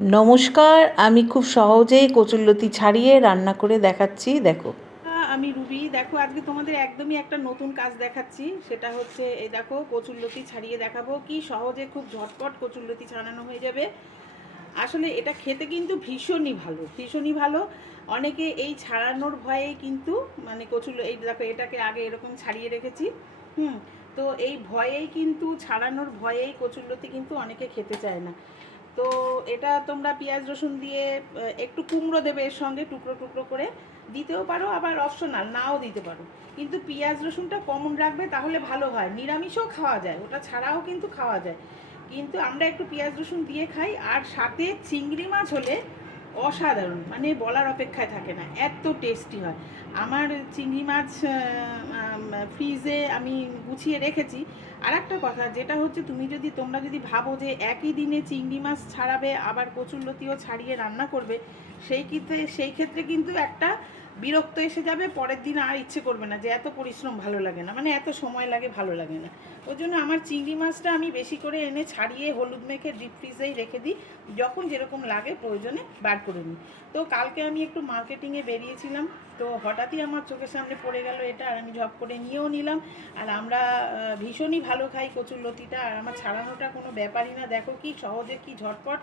নমস্কার, আমি খুব সহজেই কচুরলতি ছাড়িয়ে রান্না করে দেখাচ্ছি, দেখো। আমি রুবি, দেখো আজকে তোমাদের একদমই একটা নতুন কাজ দেখাচ্ছি, সেটা হচ্ছে এই দেখো কচুরলতি ছাড়িয়ে দেখাবো, কি সহজে খুব ঝটপট কচুরলতি ছাড়ানো হয়ে যাবে। আসলে এটা খেতে কিন্তু ভীষণই ভালো ভীষণই ভালো। অনেকে এই ছাড়ানোর ভয়ে কিন্তু মানে কচুর, এই দেখো এটাকে আগে এরকম ছাড়িয়ে রেখেছি, হুম, তো এই ভয়েই কিন্তু, ছাড়ানোর ভয়েই কচুরলতি কিন্তু অনেকে খেতে চায় না। তো এটা তোমরা পেঁয়াজ রসুন দিয়ে একটু কুমড়ো দেবে এর সঙ্গে টুকরো টুকরো করে। দিতেও পারো, আবার অপশনাল নাও দিতে পারো। কিন্তু পেঁয়াজ রসুনটা কমন রাখবে তাহলে ভালো হয়। নিরামিষও খাওয়া যায়, ওটা ছাড়াও কিন্তু খাওয়া যায়। কিন্তু আমরা একটু পেঁয়াজ রসুন দিয়ে খাই, আর সাথে চিংড়ি মাছ হলে অসাধারণ মানে বলার অপেক্ষায় থাকে না, এত টেস্টি হয়। আমার চিংড়ি মাছ ফ্রিজে আমি গুছিয়ে রেখেছি। আর একটা কথা, যেটা হচ্ছে তুমি যদি, তোমরা যদি ভাবো যে একই দিনে চিংড়ি মাছ ছাড়াবে, আবার কচুরলতিও ছাড়িয়ে রান্না করবে, সেই ক্ষেত্রে সেই ক্ষেত্রে কিন্তু একটা বিরক্ত এসে যাবে, পরের দিন আর ইচ্ছে করবে না যে এত পরিশ্রম ভালো লাগে না মানে এত সময় লাগে, ভালো লাগে না। ওই জন্য আমার চিংড়ি মাছটা আমি বেশি করে এনে ছাড়িয়ে হলুদ মেখে ডিপ ফ্রিজেই রেখে দিই, যখন যেরকম লাগে প্রয়োজনে বার করে নিই। তো কালকে আমি একটু মার্কেটিংয়ে বেরিয়েছিলাম, তো হঠাৎই আমার চোখের সামনে পড়ে গেল এটা, আর আমি ঝপ করে নিয়েও নিলাম। আর আমরা ভীষণই ভালো খাই কচুর লতিটা, আর আমার ছাড়ানোটা কোনো ব্যাপারই না, দেখো কি সহজে কি ঝটপট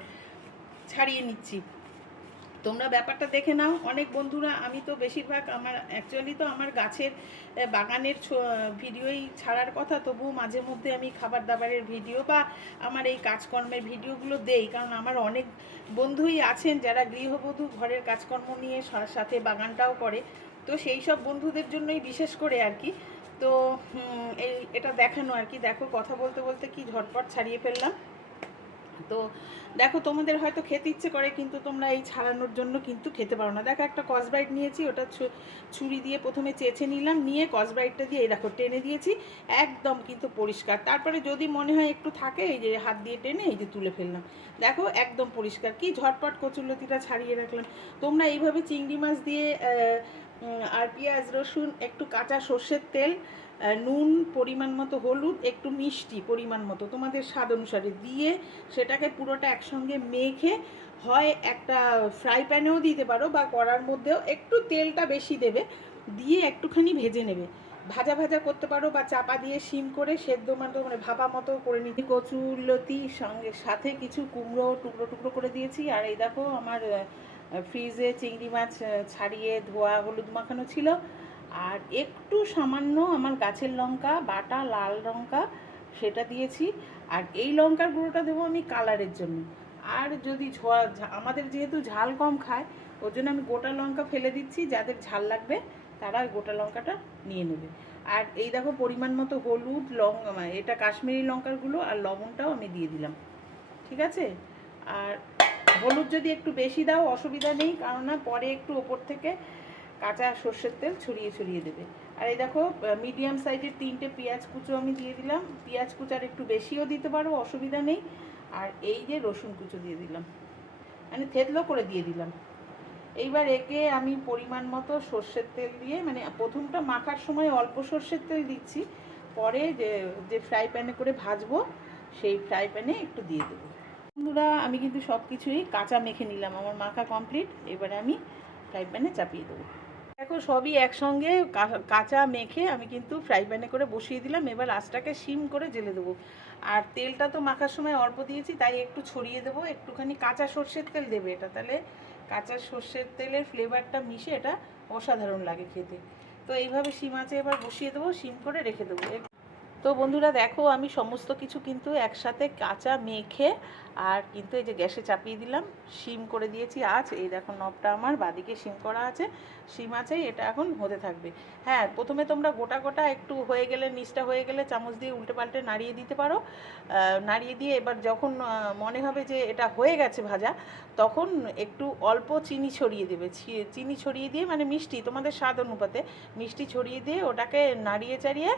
ছাড়িয়ে নিচ্ছি। তোমরা ব্যাপারটা দেখে নাও। অনেক বন্ধুরা, আমি তো বেশিরভাগ আমার অ্যাকচুয়ালি তো আমার গাছের বাগানের ভিডিওই ছাড়ার কথা, তবুও মাঝে মধ্যে আমি খাবার দাবারের ভিডিও বা আমার এই কাজকর্মের ভিডিওগুলো দেই। কারণ আমার অনেক বন্ধুই আছেন যারা গৃহবধূ ঘরের কাজকর্ম নিয়ে সাথে বাগানটাও করে। তো সেই সব বন্ধুদের জন্যই বিশেষ করে আর কি। তো এই, এটা দেখানো আর কি। দেখো, কথা বলতে বলতে কি ঝটপট ছাড়িয়ে ফেললাম। তো দেখো, তোমাদের হয়তো খেতে ইচ্ছে করে, কিন্তু তোমরা এই ছাড়ানোর জন্য কিন্তু খেতে পারো না। দেখো, একটা কসব্রাইট নিয়েছি, ওটা ছুরি দিয়ে প্রথমে চেঁচে নিলাম, নিয়ে কসব্রাইটটা দিয়ে এই দেখো, টেনে দিয়েছি, একদম কিন্তু পরিষ্কার। তারপরে যদি মনে হয় একটু থাকে, এই যে হাত দিয়ে টেনে এই যে তুলে ফেললাম। দেখো, একদম পরিষ্কার। কি ঝটপট কচুরলতিটা ছাড়িয়ে রাখলাম। তোমরা এইভাবে চিংড়ি মাছ দিয়ে আর পেঁয়াজ, রসুন, একটু কাঁচা সর্ষের তেল নুন পরিমাণ মতো, হলুদ, একটু মিষ্টি পরিমাণ মতো তোমাদের স্বাদ অনুসারে দিয়ে সেটাকে পুরোটা একসঙ্গে মেখে হয় একটা ফ্রাই প্যানেও দিতে পারো বা কড়ার মধ্যেও একটু তেলটা বেশি দেবে, দিয়ে একটুখানি ভেজে নেবে। ভাজা ভাজা করতে পারো বা চাপা দিয়ে শিম করে সেদ্ধ মতো মানে ভাপা মতো করে নিতে কচুরলতি সঙ্গে সাথে কিছু কুমড়ো টুকরো টুকরো করে দিয়েছি। আর এই দেখো আমার ফ্রিজে চিংড়ি মাছ ছাড়িয়ে ধোয়া হলুদ মাখানো ছিল। আর একটু সামান্য আমার গাছের লঙ্কা, বাটা লাল লঙ্কা সেটা দিয়েছি। আর এই লঙ্কার গুঁড়োটা দেবো আমি কালারের জন্য। আর যদি ঝোয়া আমাদের যেহেতু ঝাল কম খায়, ওর জন্য আমি গোটা লঙ্কা ফেলে দিচ্ছি, যাদের ঝাল লাগবে তারা ওই গোটা লঙ্কাটা নিয়ে নেবে। আর এই দেখো পরিমাণ মতো হলুদ, লং এটা কাশ্মীরি লঙ্কারগুলো আর লবণটাও আমি দিয়ে দিলাম। ঠিক আছে? আর হলুদ যদি একটু বেশি দাও, অসুবিধা নেই, কারণ না পরে একটু ওপর থেকে কাঁচা সর্ষের তেল ছড়িয়ে ছড়িয়ে দেবে। আর এই দেখো মিডিয়াম সাইজের তিনটে পেঁয়াজ কুচো আমি দিয়ে দিলাম। পেঁয়াজ কুচার একটু বেশিও দিতে পারো, অসুবিধা নেই। আর এই যে রসুন কুচো দিয়ে দিলাম। মানে থেতলো করে দিয়ে দিলাম। এইবার একে আমি পরিমাণ মতো সর্ষের তেল দিয়ে মানে প্রথমটা মাখার সময় অল্প সর্ষের তেল দিচ্ছি। পরে যে যে ফ্রাই প্যানে করে ভাজবো, সেই ফ্রাই প্যানে একটু দিয়ে দেবো। বন্ধুরা, আমি কিন্তু সব কিছুই কাঁচা মেখে নিলাম। আমার মাখা কমপ্লিট এবারে আমি ফ্রাই প্যানে চাপিয়ে দেবো। দেখো, সবই একসঙ্গে কাঁচা মেখে আমি কিন্তু ফ্রাই প্যানে করে বসিয়ে দিলাম। এবার আঁচটাকে সিম করে জেলে দেবো। আর তেলটা তো মাখার সময় অল্প দিয়েছি, তাই একটু ছড়িয়ে দেবো। একটুখানি কাঁচা সর্ষের তেল দেবে এটা, তাহলে কাঁচা সর্ষের তেলের ফ্লেভারটা মিশে এটা অসাধারণ লাগে খেতে। তো এইভাবে সিম আছে এবার বসিয়ে দেবো সিম করে রেখে দেবো। তো বন্ধুরা দেখো, আমি সমস্ত কিছু কিন্তু একসাথে কাঁচা মেখে আর কিন্তু এই যে গ্যাসে চাপিয়ে দিলাম, শিম করে দিয়েছি। আজ এই দেখো নবটা আমার, বাদিকে শিম করা আছে, শিম আছে, এটা এখন হতে থাকবে। হ্যাঁ প্রথমে তোমরা গোটা গোটা একটু হয়ে গেলে, নিচটা হয়ে গেলে চামচ দিয়ে উল্টে পাল্টে নাড়িয়ে দিতে পারো। নাড়িয়ে দিয়ে এবার যখন মনে হবে যে এটা হয়ে গেছে ভাজা, তখন একটু অল্প চিনি ছড়িয়ে দেবে। চিনি ছড়িয়ে দিয়ে মানে মিষ্টি, তোমাদের স্বাদ অনুপাতে মিষ্টি ছড়িয়ে দিয়ে ওটাকে নাড়িয়ে চাড়িয়ে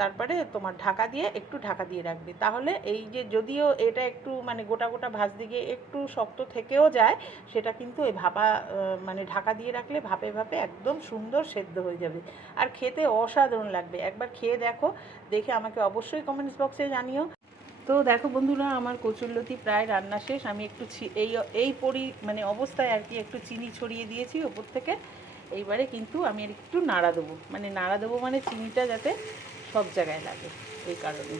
তারপরে তোমার ঢাকা দিয়ে একটু ঢাকা দিয়ে রাখবে। তাহলে এই যে যদিও এটা একটু মানে গোটা গোটা ভাজতে গিয়ে একটু শক্ত থেকেও যায়, সেটা কিন্তু এই ভাপা মানে ঢাকা দিয়ে রাখলে ভাপে ভাপে একদম সুন্দর সেদ্ধ হয়ে যাবে। আর খেতে অসাধারণ লাগবে। একবার খেয়ে দেখো, দেখে আমাকে অবশ্যই কমেন্টস বক্সে জানিও। তো দেখো বন্ধুরা, আমার কচুরলতি প্রায় রান্না শেষ। আমি একটু এই এই পরি মানে অবস্থায় আর কি একটু চিনি ছড়িয়ে দিয়েছি ওপর থেকে। এইবারে কিন্তু আমি আর একটু নাড়া দেবো। মানে নাড়া দেবো মানে চিনিটা যাতে সব জায়গায় লাগে এই কারণে।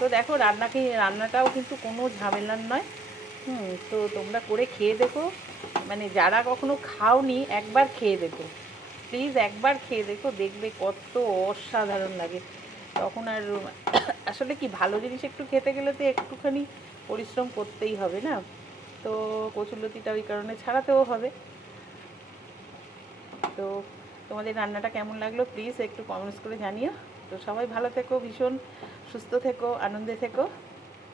তো দেখো রান্নাকে রান্নাটাও কিন্তু কোনো ঝামেলার নয়। হুম, তো তোমরা করে খেয়ে দেখো। মানে যারা কখনো খাওনি, একবার খেয়ে দেখো। প্লিজ একবার খেয়ে দেখো, দেখবে কত অসাধারণ লাগে। তখন আর আসলে কি, ভালো জিনিস একটু খেতে গেলে তো একটুখানি পরিশ্রম করতেই হবে না? তো কচুলতিটা ওই কারণে ছাড়াতেও হবে। তো তোমাদের রান্নাটা কেমন লাগল? প্লিজ একটু কমেন্টস করে জানিও। তো সবাই ভালো থেকো, ভীষণ সুস্থ থেকো, আনন্দে থেকো।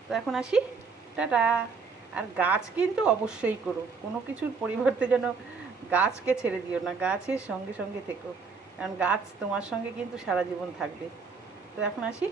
তো এখন আসি। টাটা! আর গাছ কিন্তু অবশ্যই করো। কোনো কিছুর পরিবর্তে যেন গাছকে ছেড়ে দিও না, গাছের সঙ্গে সঙ্গে থেকো। কারণ গাছ তোমার সঙ্গে কিন্তু সারা জীবন থাকবে। তো এখন আসি।